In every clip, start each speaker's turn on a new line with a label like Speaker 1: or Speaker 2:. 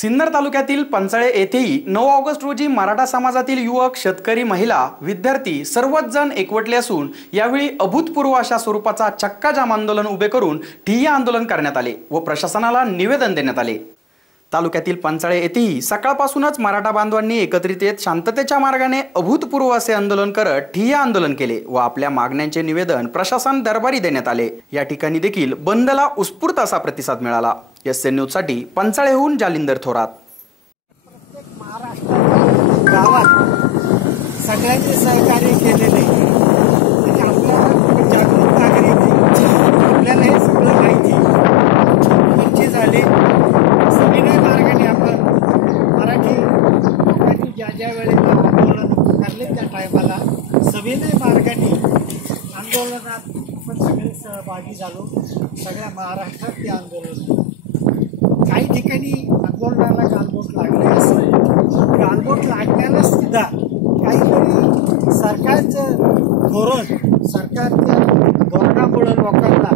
Speaker 1: सिन्नर तालुक्यातील पंचाळे येथेही नऊ ऑगस्ट रोजी मराठा समाजातील युवक शेतकरी महिला विद्यार्थी सर्वच जण एकवटले असून यावेळी अभूतपूर्व अशा स्वरूपाचा चक्काजाम आंदोलन उभे करून ठिय्या आंदोलन करण्यात आले व प्रशासनाला निवेदन देण्यात आले. तालुक्यातील पंचाळे येथेही सकाळपासूनच मराठा बांधवांनी एकत्रित येत शांततेच्या मार्गाने अभूतपूर्व असे आंदोलन करत ठिय्या आंदोलन केले व आपल्या मागण्यांचे निवेदन प्रशासन दरबारी देण्यात आले. या ठिकाणी देखील बंदला उत्स्फूर्त असा प्रतिसाद मिळाला. एस एन न्यूजसाठी पंचाळेहून जालिंदर थोरात.
Speaker 2: गावात सगळ्यांनी सहकार्य केलेले आणि आपल्याला जागरूक नागरिक आहे. आपल्याला हे सगळं माहिती वंचित झाले सविनय मार्गाने आपण मराठी लोकांनी ज्या ज्या वेळेला आंदोलन करले त्या टायमाला सविनय मार्गाने आंदोलनात आपण सगळे सहभागी झालो. सगळ्या महाराष्ट्रात ते आंदोलन. काही ठिकाणी आंदोलनाला गालबोट लागले असं गालबोट लागण्याला सुद्धा काहीतरी सरकारचं धोरण सरकारच्या धोरणामुळं लोकांना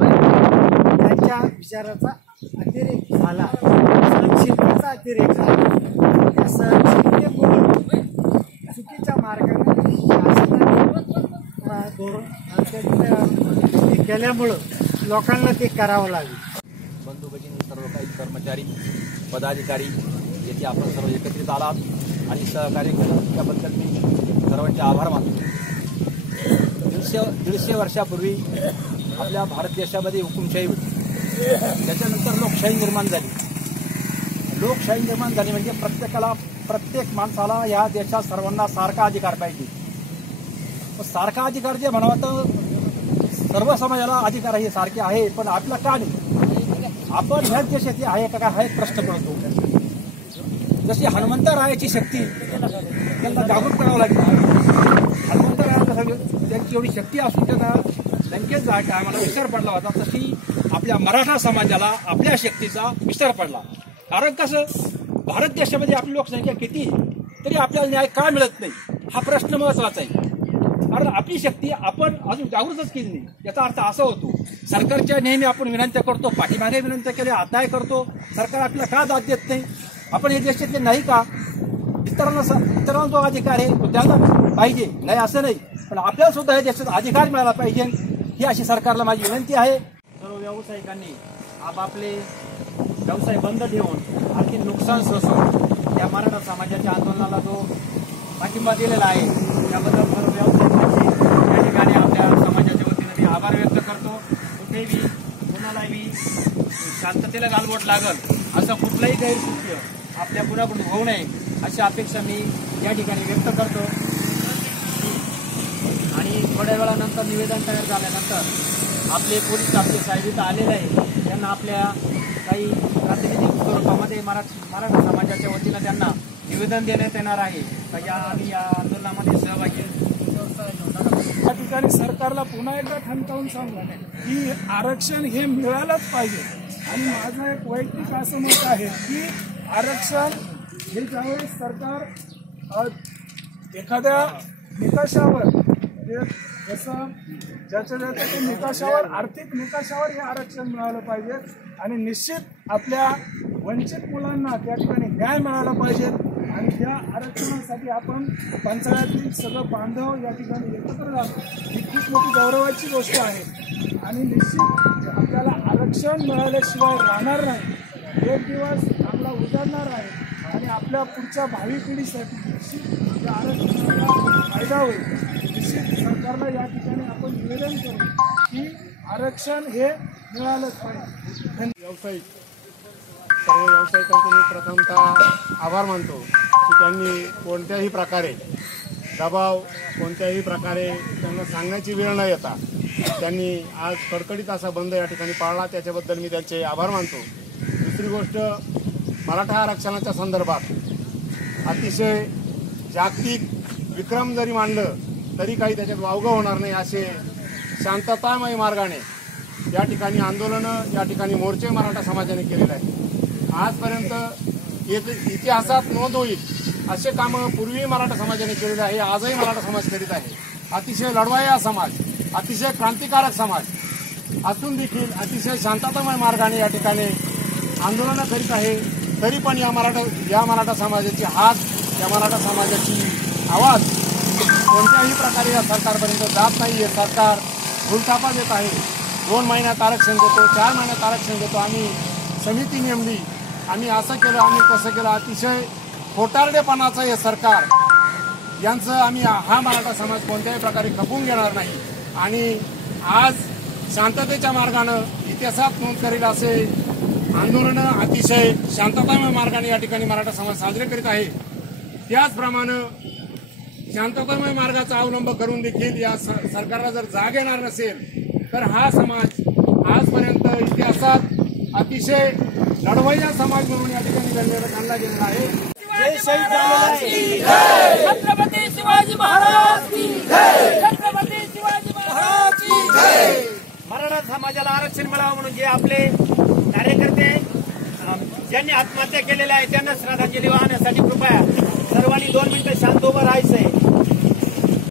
Speaker 2: त्यांच्या विचाराचा अतिरेक झाला. सहनशीलतेचा अतिरेक झाला. त्या सहनशीलते धोरण केल्यामुळं लोकांना ते करावं लागेल.
Speaker 3: बंधू भगिनी सर्व काही कर्मचारी पदाधिकारी येथे आपण सर्व एकत्रित आलात आणि सहकार्य केलं. त्याबद्दल मी सर्वांचे आभार मानतो. दीडशे दीडशे वर्षापूर्वी आपल्या भारत देशामध्ये हुकुमशाही होती. त्याच्यानंतर लोकशाही निर्माण झाली. लोकशाही निर्माण झाली म्हणजे प्रत्येकाला प्रत्येक माणसाला या देशात सर्वांना सारखा अधिकार पाहिजे. सारखा अधिकार जे म्हणावं तर सर्व समाजाला अधिकार हे सारखे आहे पण आपला का नाही? आपण ह्याच देशाचे आहे का हा एक प्रश्न पडतो. जशी हनुमंतरायाची शक्ती त्यांना जागृत करावं लागेल. हनुमंतरायाला त्यांची एवढी शक्ती असून त्यांना बँकेत जा टायमाला विसर पडला होता. तशी आपल्या मराठा समाजाला आपल्या शक्तीचा विसर पडला. कारण कसं भारत देशामध्ये आपली लोकसंख्या किती तरी आपल्याला न्याय का मिळत नाही? हा प्रश्न महत्त्वाचा आहे. कारण आपली शक्ती आपण अजून जागृतच केली नाही. याचा अर्थ असा होतो सरकारच्या नेहमी आपण विनंत्या करतो पाठीमागे विनंत्या केल्या आताही करतो. सरकार आपल्याला का दाद देत नाही? आपण हे देशातले नाही का? इतरांना इतरांना जो अधिकार आहे तो द्यायला पाहिजे. नाही असं नाही. पण आपल्याला सुद्धा या देशात अधिकार मिळाला पाहिजे. ही अशी सरकारला माझी विनंती आहे. सर्व व्यावसायिकांनी आपापले व्यवसाय बंद ठेवून आणखी नुकसान सोसून या मराठा समाजाच्या आंदोलनाला जो पाठिंबा दिलेला आहे. त्याबद्दल या ठिकाणी आपल्या समाजाच्या वतीने मी आभार व्यक्त करतो. कुठेही कुणालाही शांततेला गालबोट लागल असं कुठलंही गैरकृत्य आपल्या कुणाकडून होऊ नये अशी अपेक्षा मी या ठिकाणी व्यक्त करतो. आणि थोड्या वेळानंतर निवेदन तयार झाल्यानंतर आपले पोलीस आपले साहेब इथं आलेले आहे त्यांना आपल्या काही प्रातिनिधिक स्वरूपामध्ये मराठी मराठा समाजाच्या वतीनं त्यांना निवेदन देण्यात येणार आहे. तर या आम्ही या आंदोलनामध्ये सहभागी
Speaker 4: या ठिकाणी सरकारला पुन्हा एकदा ठणकावून सांगू की आरक्षण हे मिळालंच पाहिजे. आणि माझं एक वैयक्तिक असं मत आहे की आरक्षण हे ज्यावेळेस सरकार एखाद्या निकषावर जसं ज्याच्या ज्याच्या ते निकषावर आर्थिक निकषावर हे आरक्षण मिळालं पाहिजे. आणि निश्चित आपल्या वंचित मुलांना त्या ठिकाणी न्याय मिळाला पाहिजे. आणि त्या आरक्षणासाठी आपण पंचायतीतील सगळं बांधव या ठिकाणी एकत्र राहतो ही खूप मोठी गौरवाची गोष्ट आहे. आणि निश्चित आपल्याला आरक्षण मिळाल्याशिवाय राहणार नाही. एक दिवस आपला उजाडणार आहे. आणि आपल्या पुढच्या भावी पिढीसाठी निश्चित आरक्षणाला आरक्षणाचा फायदा होईल. सरकारला या ठिकाणी आपण निवेदन करू की आरक्षण हे मिळालंच पाहिजे.
Speaker 5: व्यावसायिक. सर्व व्यावसायिकांचे मी प्रथमतः आभार मानतो की त्यांनी कोणत्याही प्रकारे दबाव कोणत्याही प्रकारे त्यांना सांगण्याची वेळ न येता त्यांनी आज कडकडीत असा बंद या ठिकाणी पाळला. त्याच्याबद्दल मी त्यांचे आभार मानतो. दुसरी गोष्ट मराठा आरक्षणाच्या संदर्भात अतिशय जागतिक विक्रम जरी मांडलं तरी काही त्याच्यात वावगं होणार नाही असे शांततामय मार्गाने या ठिकाणी आंदोलनं या ठिकाणी मोर्चे मराठा समाजाने केलेले आहे आजपर्यंत इतिहासात नोंद होईल असे कामं पूर्वी मराठा समाजाने केलेले आहे आजही मराठा समाज करीत आहे. अतिशय लढवाया समाज अतिशय क्रांतिकारक समाज. असून देखील अतिशय शांततामय मार्गाने या ठिकाणी आंदोलनं करीत आहे तरी पण या मराठा या मराठा समाजाची हात या मराठा समाजाची आवाज कोणत्याही प्रकारे या सरकारपर्यंत जात नाही आहे. सरकार भूलथापा देत आहे. दोन महिन्यात आरक्षण देतो चार महिन्यात आरक्षण देतो. आम्ही समिती नेमली. आम्ही असं केलं आम्ही कसं केलं. अतिशय खोटारडेपणाचं हे सरकार. यांचं आम्ही हा मराठा समाज कोणत्याही प्रकारे खपून घेणार नाही. आणि आज शांततेच्या मार्गानं इतिहासात नोंद करेल असे आंदोलनं अतिशय शांततामय मार्गाने या ठिकाणी मराठा समाज साजरे करीत आहे. त्याचप्रमाणे शांततामय मार्गाचा अवलंब करून देखील या सरकारला जर जाग येणार नसेल तर हा समाज आजपर्यंत इतिहासात अतिशय लढवय्या समाज म्हणून या ठिकाणी गणलेला आणला गेलेला आहे.
Speaker 6: छत्रपती शिवाजी महाराज की जय! छत्रपती शिवाजी महाराज की जय!
Speaker 2: मराठा समाजाला आरक्षण मिळावं म्हणून जे आपले कार्यकर्ते ज्यांनी आत्महत्या केलेल्या आहे त्यांना श्रद्धांजली वाहण्यासाठी कृपया